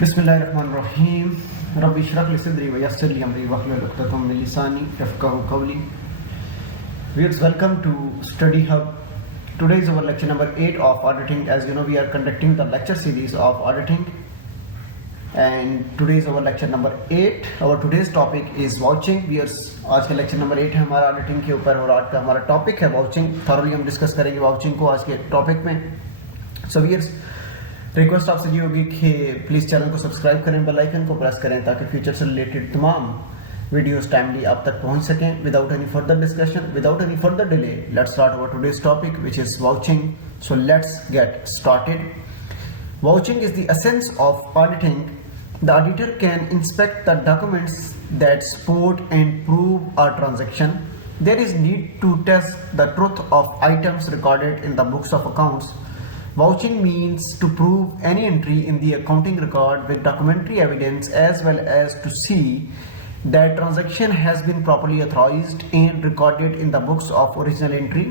बिस्मिल्लाहिर्रहमानिर्रहीम रब्बि इश्रह ली सदरी व यस्सिर ली अमरी वहलुल उक़दतम मिन लिसानी यफ़क़हू क़ौली. Viewers, welcome to Study Hub. Today is our lecture number 8 of auditing. As you know, we are conducting the lecture series of auditing, and today is our lecture number 8. Our today's topic is vouching. Viewers, आज का lecture number 8 है हमारा auditing के ऊपर और आज का हमारा topic है vouching. Thoroughly हम discuss करेंगे vouching को आज के topic में. So viewers, रिक्वेस्ट आपसे ये होगी कि प्लीज़ चैनल को सब्सक्राइब करें, बेल आइकन को प्रेस करें ताकि फ्यूचर से रिलेटेड तमाम वीडियोस टाइमली आप तक पहुंच सकें. Without any further discussion, without any further delay, let's start our today's topic which is vouching. So let's get started. Vouching is the essence of auditing. The auditor can inspect the documents that support and prove a transaction. There is need to test the truth of items recorded in the books of accounts. Vouching means to prove any entry in the accounting record with documentary evidence as well as to see that transaction has been properly authorized and recorded in the books of original entry.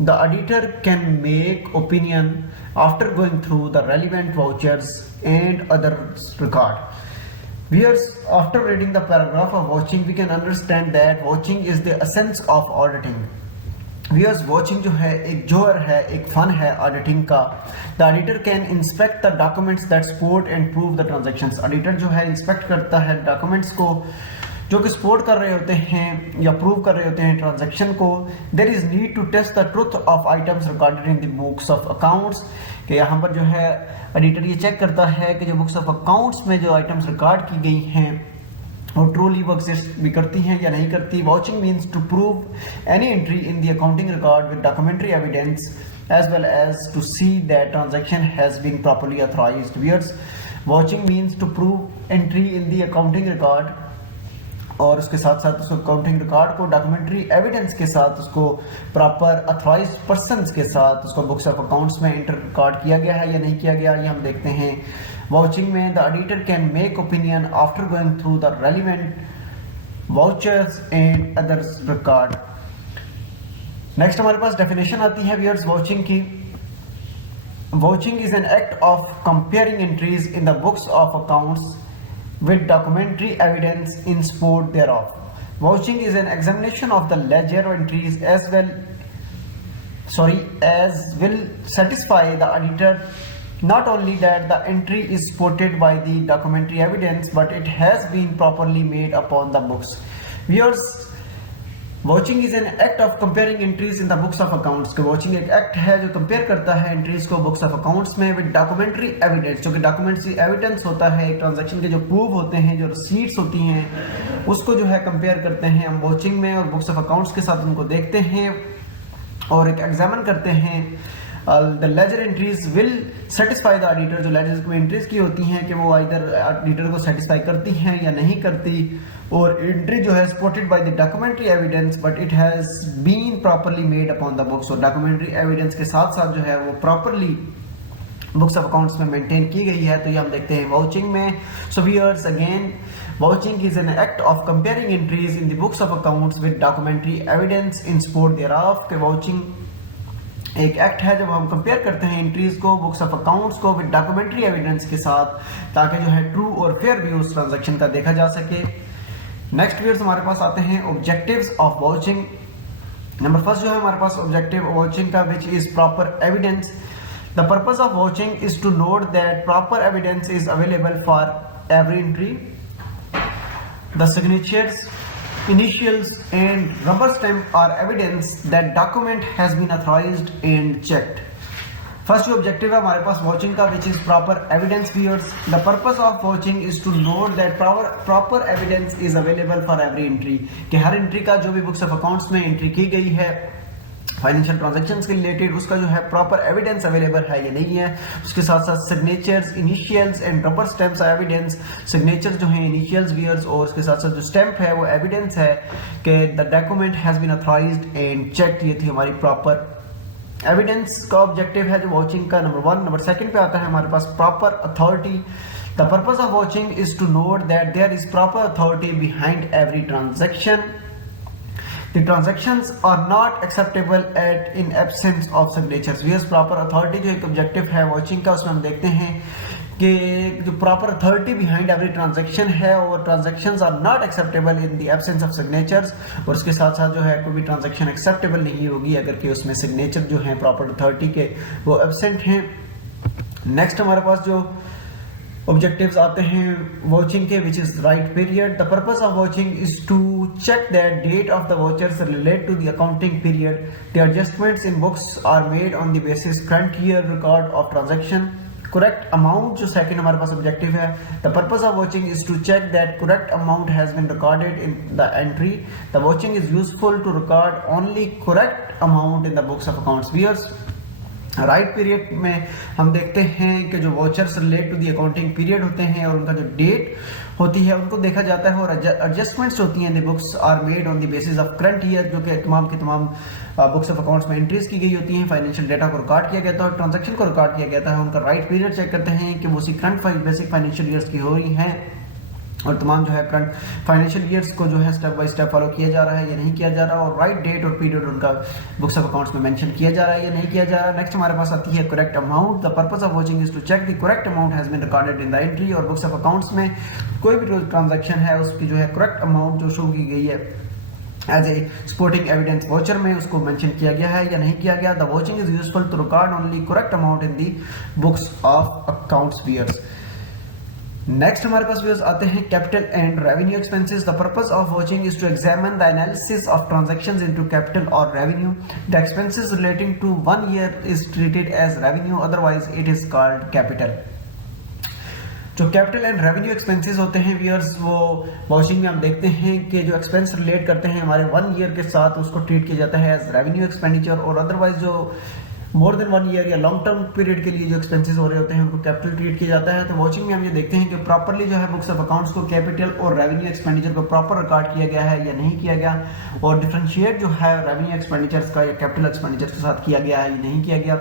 The auditor can make opinion after going through the relevant vouchers and other record. Viewers, after reading the paragraph of vouching, we can understand that vouching is the essence of auditing. Viewers, watching जो है एक जोर है, एक fun है auditing का. The auditor can inspect the documents that support and prove the transactions. Auditor जो है इंस्पेक्ट करता है डॉक्यूमेंट्स को जो कि सपोर्ट कर रहे होते हैं या प्रूव कर रहे होते हैं ट्रांजैक्शन को. There is need to test the truth of items recorded in the books of accounts. कि यहाँ पर जो है ऑडिटर ये चेक करता है कि जो बुक्स ऑफ अकाउंट्स में जो आइटम्स रिकॉर्ड की गई हैं और ट्रूली वो एग्जिस्ट भी करती हैं या नहीं करती. Vouching means to prove any entry in the accounting record with documentary evidence as well as to see that transaction has been properly authorised. Viewers, vouching means to prove entry in the accounting record और उसके साथ साथ उसको accounting record को documentary evidence के साथ उसको proper authorised persons के साथ उसको बुक्स ऑफ अकाउंट्स में इंटर रिकॉर्ड किया गया है या नहीं किया गया, ये हम देखते हैं. वाउचिंग में the auditor can make opinion after going through the relevant vouchers and others record. Next हमारे पास डेफिनेशन आती है व्यूअर्स वाउचिंग की. Vouching is an act of comparing entries in the books of accounts with documentary evidence in support thereof. Vouching is an examination of the ledger entries as will satisfy the auditor not only that the entry is supported by the documentary evidence but it has been properly made upon the books. Viewers, watching is an act of comparing entries in the books of accounts. के watching एक act है जो compare करता है entries को books of accounts में with documentary evidence. जो कि डॉक्यूमेंट्री एविडेंस होता है एक ट्रांजैक्शन के जो प्रूव होते हैं, जो रिसीट्स होती हैं, उसको जो है कंपेयर करते हैं हम वॉचिंग में और बुक्स ऑफ अकाउंट्स के साथ उनको देखते हैं और एक एग्जामिन करते हैं. The ledger entries will satisfy the auditor. जो लेजर में एंट्रीज की होती हैं कि वो आइदर ऑडिटर को सेटिस्फाई करती हैं या नहीं करती. और एंट्री जो है supported by the documentary evidence but it has been properly made upon the books. और डॉक्यूमेंट्री एविडेंस के साथ साथ जो है वो प्रॉपर्ली बुक्स ऑफ अकाउंट्स में मेंटेन की गई है, तो ये हम देखते हैं वाउचिंग में. So viewers, again vouching is an act of comparing entries in the books of accounts with documentary evidence in support thereof. के वाउचिंग एक एक्ट है जब हम कंपेयर करते हैं एंट्रीज को बुक्स ऑफ अकाउंट्स को विद डॉक्यूमेंट्री एविडेंस के साथ ताकि जो है ट्रू और फेयर व्यू उस ट्रांजैक्शन का देखा जा सके. नेक्स्ट व्यूअर्स, हमारे पास आते हैं objectives of vouching. Number first जो है हमारे पास ऑब्जेक्टिव वाउचिंग का which is proper evidence. The purpose of vouching is to note that proper evidence is available for every entry. The signatures, initials and rubber stamp are evidence that document has been authorized and checked. First जो objective है हमारे पास vouching का which is proper evidence. Viewers, the purpose of vouching is to note that proper evidence is available for every entry. कि हर entry का जो भी बुक्स ऑफ अकाउंट्स में एंट्री की गई है फाइनेंशियल ट्रांजैक्शंस के रिलेटेड उसका जो है प्रॉपर एविडेंस अवेलेबल है या नहीं है. उसके साथ साथ signatures, initials and rubber stamps are evidence. Signature जो है इनिशियल्स व्यूअर्स और उसके साथ साथ जो स्टैम्प है वो एविडेंस है कि the document has been authorised and checked. ये थी हमारी प्रॉपर एविडेंस का ऑब्जेक्टिव है जो वाउचिंग का नंबर 1. नंबर 2 पे आता है हमारे पास proper authority. The purpose of vouching is to note that there is proper authority behind every transaction. The transactions are not acceptable in absence of signatures. Proper authority जो एक objective है vouching का, उसमें हम देखते हैं कि जो proper authority behind every transaction है और transactions are not acceptable in the absence of signatures, और उसके साथ साथ जो है कोई भी ट्रांजैक्शन एक्सेप्टेबल नहीं होगी अगर कि उसमें सिग्नेचर जो है प्रॉपर अथॉरिटी के वो एब्सेंट हैं। नेक्स्ट हमारे पास जो ऑब्जेक्टिव्स आते हैं वॉचिंग के, which is right period. The purpose of watching is to check that date of the vouchers relate to the accounting period. The adjustments in books are made on the basis current year record of transaction. Correct amount जो second हमारे पास objective है, the purpose of watching is to check that correct amount has been recorded in the entry. The watching is useful to record only correct amount in the books of accounts. Viewers, right period में हम देखते हैं कि जो vouchers relate to the accounting period होते हैं और उनका जो डेट होती है उनको देखा जाता है, और एडजस्टमेंट्स होती हैं the books are made on the basis of current year, जो कि तमाम की तमाम बुक्स ऑफ अकाउंट्स में एंट्रीज की गई होती हैं, फाइनेंशियल डेटा को रिकॉर्ड किया गया था और ट्रांजैक्शन को रिकॉर्ड किया गया था। उनका राइट पीरियड चेक करते हैं कि वो उसी करंट बेसिक फाइनेंशियल ईयर्स की हो रही हैं, और तमाम जो है करंट फाइनेंशियल ईयर्स को जो है स्टेप बाय स्टेप फॉलो किया जा रहा है या नहीं किया जा रहा, और राइट डेट और पीरियड उनका बुक्स ऑफ अकाउंट्स में मेंशन किया जा रहा है या नहीं किया जा रहा। नेक्स्ट हमारे पास आती है correct amount. The purpose of watching is to check the correct amount has been recorded in the entry, और बुक्स ऑफ अकाउंट्स में कोई भी ट्रांजैक्शन है उसकी जो है करेक्ट अमाउंट जो शो की गई है as a supporting evidence voucher में उसको मेंशन किया गया है या नहीं किया गया। The watching is useful to record only correct amount in the books of accounts. Viewers, next हमारे पास व्यूअर्स आते हैं capital and revenue expenses. The purpose of watching is to examine the analysis of transactions into capital और revenue. The expenses relating to 1 year is treated as revenue, otherwise it is called capital. जो capital and revenue expenses होते हैं viewers, वो watching में हम देखते हैं कि जो एक्सपेंस रिलेट करते हैं हमारे 1 ईयर के साथ उसको ट्रीट किया जाता है एज रेवेन्यू एक्सपेंडिचर, और अदरवाइज जो मोर देन 1 ईयर या लॉन्ग टर्म पीरियड के लिए जो एक्सपेंसेस हो रहे होते हैं उनको कैपिटल ट्रीट किया जाता है। तो वॉचिंग में हम ये देखते हैं कि प्रॉपरली जो है बुक्स ऑफ अकाउंट्स को कैपिटल और रेवेन्यू एक्सपेंडिचर को प्रॉपर रिकॉर्ड किया गया है या नहीं किया गया, और डिफरेंशिएट जो है रेवेन्यू एक्सपेंडिचर्स का या कैपिटल एक्सपेंडिचर के साथ किया गया है या नहीं किया गया,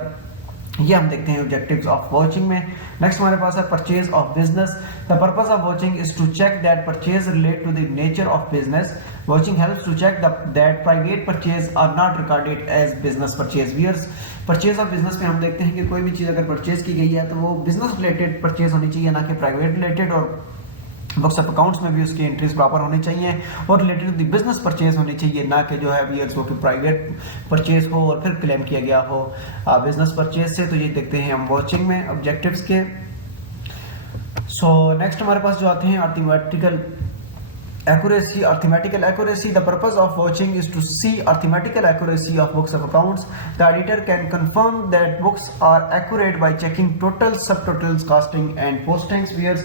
ये हम देखते हैं ऑब्जेक्टिव्स ऑफ वॉचिंग में। नेक्स्ट हमारे पास है purchase of business. The purpose of watching is to check that purchase relate to the nature of business. Vouching helps to check that private purchase are not recorded as business purchase. Viewers, purchase of business में हम देखते हैं कि कोई भी चीज अगर purchase की गई है तो वो बिजनेस रिलेटेड परचेज होनी चाहिए, ना कि प्राइवेट रिलेटेड, और बुक्स ऑफ अकाउंट्स में भी उसकी एंट्रीज प्रॉपर होनी चाहिए और related to the business purchase होनी चाहिए, ना कि जो है व्यूअर्स वो कि प्राइवेट परचेज हो और फिर क्लेम किया गया हो बिजनेस परचेज से। तो ये देखते हैं हम वॉचिंग में ऑब्जेक्टिव्स के। सो नेक्स्ट हमारे पास जो आते हैं arithmetical accuracy, arithmetical accuracy. The purpose of watching is to see arithmetical accuracy of books of accounts. The auditor can confirm that books are accurate by checking totals, subtotals, costing and postings. Whereas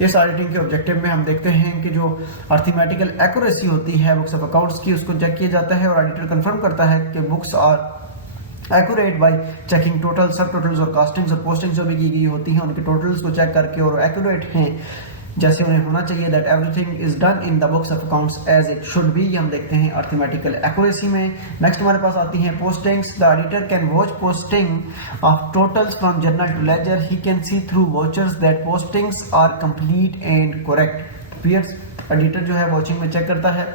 इस auditing के objective में हम देखते हैं कि जो arithmetical accuracy होती है बुक्स ऑफ अकाउंट्स की उसको चेक किया जाता है, और ऑडिटर कंफर्म करता है कि books are accurate by checking total, subtotals और कॉस्टिंग्स और पोस्टिंग्स जो भी की गई होती हैं उनके टोटल्स को चेक करके और एक्यूरेट हैं जैसे उन्हें होना चाहिए, that everything is done in the books of accounts as it should be. हम देखते हैं अर्थमेटिकल एक्यूरेसी में। नेक्स्ट हमारे पास आती हैं postings. The auditor can vouch posting of totals from journal to ledger. He can see through vouchers that postings are complete and correct. फिर auditor जो है वॉचिंग में चेक करता है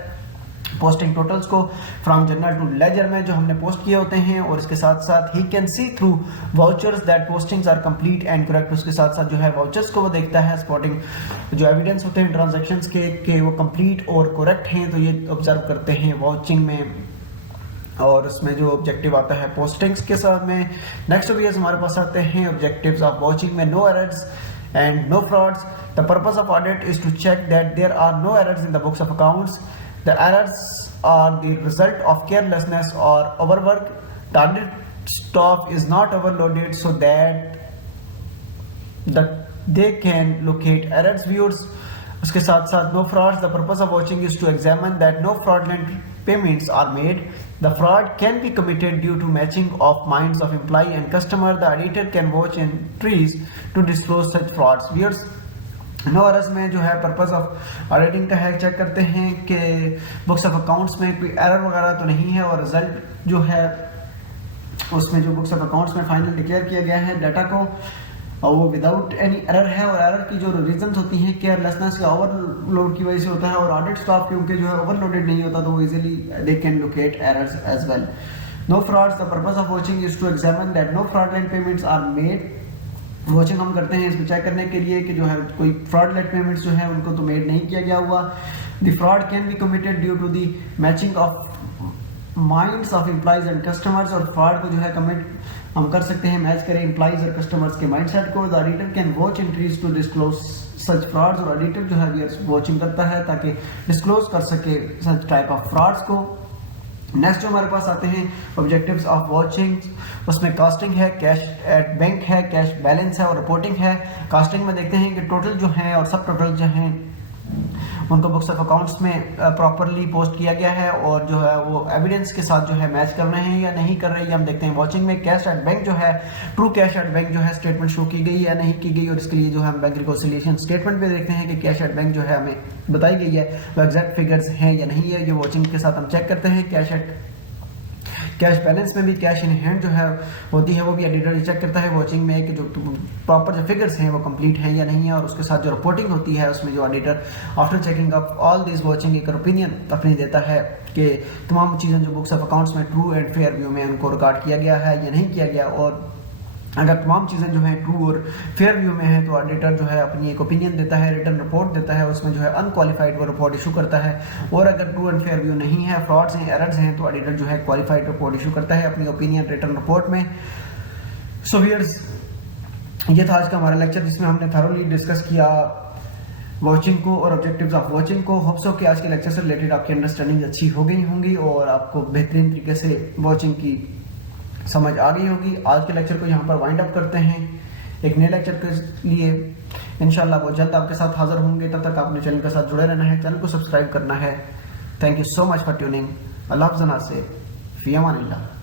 पोस्टिंग टोटल्स को फ्रॉम जर्नल टू लेजर में जो हमने पोस्ट किए होते हैं, और इसके साथ साथ ही can see through vouchers that postings are complete and correct. उसके साथ साथ जो है वाउचर्स को वो देखता है स्पॉटिंग जो एविडेंस होते हैं ट्रांजैक्शंस के वो कंप्लीट और करेक्ट हैं, तो ये ऑब्जर्व करते हैं वॉचिंग में, और उसमें जो ऑब्जेक्टिव आता है पोस्टिंग्स के साथ में। नेक्स्ट ऑब्जेक्टिव्स हमारे पास आते हैं ऑब्जेक्टिव्स ऑफ वॉचिंग में no errors and no frauds. The purpose of audit is to check that there are no errors in the books of accounts. The errors are the result of carelessness or overwork. The audit staff is not overloaded so that they can locate errors. Viewers, उसके साथ साथ no frauds. The purpose of watching is to examine that no fraudulent payments are made. The fraud can be committed due to matching of minds of employee and customer. The auditor can watch entries to disclose such frauds. Viewers, no errors में जो है purpose of auditing का है check करते हैं कि books of accounts में कोई एरर वगैरह तो नहीं है, और रिजल्ट जो है उसमें जो बुक्स ऑफ अकाउंट्स में फाइनल डिक्लेयर किया गया है डाटा को, और वो विदाउट एनी एरर है, और एरर की जो रीजंस होती हैं केयरलेसनेस या ओवरलोड की वजह से होता है, और ऑडिट स्टाफ क्योंकि जो है ओवरलोडेड नहीं होता तो वो easily they can locate errors as well. No frauds. The purpose of watching is to examine that no fraudulent payments are made. Vouching हम करते हैं इसको चेक करने के लिए कि जो है कोई फ्रॉडलेट पेमेंट्स जो है उनको तो मेड नहीं किया गया हुआ। The fraud can be committed due to the matching of minds of employees and customers, और फ्रॉड को जो है कमिट हम कर सकते हैं, मैच करें एम्प्लॉइज और कस्टमर्स के माइंडसेट को। The auditor can vouch entries to disclose such frauds, और ऑडिटर जो है वॉचिंग करता है ताकि डिस्क्लोज कर सके सच टाइप ऑफ फ्रॉड्स को। नेक्स्ट जो हमारे पास आते हैं ऑब्जेक्टिव्स ऑफ वॉचिंग, उसमें कास्टिंग है, कैश एट बैंक है, कैश बैलेंस है और रिपोर्टिंग है। कास्टिंग में देखते हैं कि टोटल जो है और सब टोटल जो हैं उनको बुक्स ऑफ अकाउंट्स में प्रॉपरली पोस्ट किया गया है और जो है वो एविडेंस के साथ जो है मैच कर रहे हैं या नहीं कर रहे हैं, हम देखते हैं। वॉचिंग में कैश एट बैंक जो है, ट्रू कैश एट बैंक जो है स्टेटमेंट शो की गई या नहीं की गई, और इसके लिए जो है हम बैंक रिकॉन्सिलिएशन स्टेटमेंट पे देखते हैं कि कैश एट बैंक जो है हमें बताई गई है वो एग्जैक्ट फिगर्स हैं या नहीं है। ये वॉचिंग के साथ हम चेक करते हैं। कैश बैलेंस में भी कैश इन हैंड जो है होती है वो भी एडिटर चेक करता है वॉचिंग में कि जो प्रॉपर जो फिगर्स हैं वो कंप्लीट हैं या नहीं है, और उसके साथ जो रिपोर्टिंग होती है उसमें जो auditor after checking of all this watching एक ओपिनियन अपनी देता है कि तमाम चीज़ें जो बुक्स ऑफ अकाउंट्स में ट्रू एंड फेयर व्यू में उनको रिकॉर्ड किया गया है या नहीं किया गया, और अगर तमाम चीज़ें जो है ट्रू और फेयर व्यू में है तो ऑडिटर जो है अपनी एक ओपिनियन देता है, रिटर्न रिपोर्ट देता है, उसमें जो है अनक्वालिफाइड वो रिपोर्ट इशू करता है। और अगर ट्रू एंड फेयर व्यू नहीं है, फ्रॉड्स हैं, एरर्स हैं, तो ऑडिटर जो है क्वालिफाइड रिपोर्ट इशू करता है अपनी ओपिनियन रिटर्न रिपोर्ट में। सो व्यूअर्स, ये था आज का हमारा लेक्चर जिसमें हमने थॉरोली डिस्कस किया वॉचिंग को और ऑब्जेक्टिव्स ऑफ वॉचिंग को। होप सो कि आज के लेक्चर से रिलेटेड आपकी अंडरस्टैंडिंग अच्छी हो गई होंगी और आपको बेहतरीन तरीके से वॉचिंग की समझ आ गई होगी। आज के लेक्चर को यहाँ पर वाइंड अप करते हैं। एक नए लेक्चर के लिए इंशाल्लाह बहुत जल्द आपके साथ हाजिर होंगे। तब तक आपने चैनल के साथ जुड़े रहना है, चैनल को सब्सक्राइब करना है। Thank you so much for tuning. Allah हाफ़िज़ से फ़ी अमानिल्लाह।